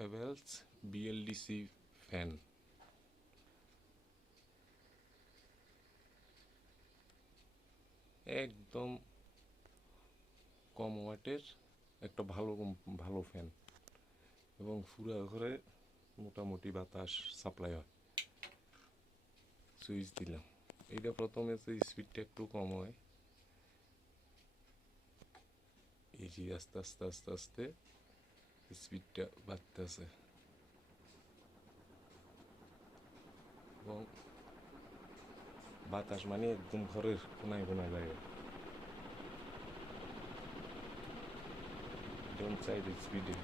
Havells BLDC fan. একদম কম ওয়াটের একটা ভালো ফ্যান, এবং পুরো ঘরে মোটামুটি বাতাস সাপ্লাই হয়। সুইচ দিলাম, এইটা প্রথমে তো স্পিডটা একটু কম হয়, এই যে আস্তে আস্তে আস্তে আস্তে স্পিডটা বাড়তেছে, এবং বাতাস মানে একদম ঘরের কোনায় কোনায় লাগে। ডোন্ট চাই স্পিডে।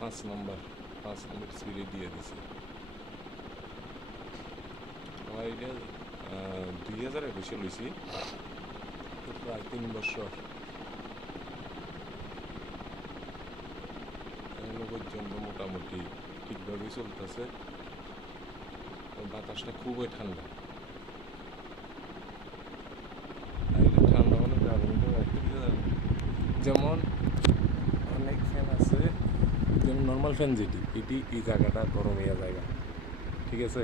পাঁচ নম্বর স্পিডে দিয়ে দিছে। আমার এটা 2021 লইছি, তো প্রায় 3 বছর এখনো পর্যন্ত মোটামুটি ঠিকভাবেই চলতেছে। বাতাসটা খুবই ঠান্ডা, আর এটা ঠান্ডা মানে যেমন অনেক ফ্যান আছে, যেমন নর্মাল ফ্যান যেটি এটি এই জায়গাটা গরম হইয়া জায়গা, ঠিক আছে,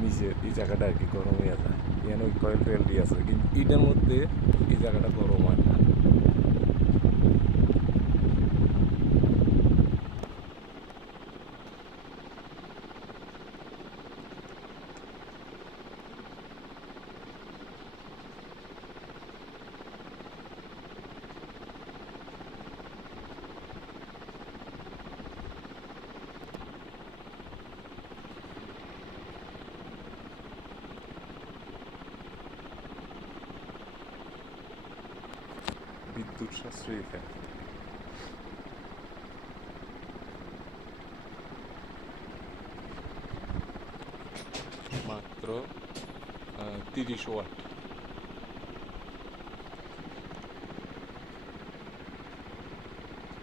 নিচে এই জায়গাটা আর কি গরম হইয়া যায়, এখানে ওই কয়েল টয়েল দিয়ে আছে, কিন্তু এটার মধ্যে এই জায়গাটা গরম হয় না। বিদ্যুৎ সাশ্রয়ী ফ্যান। মাত্র 30 ওয়াট।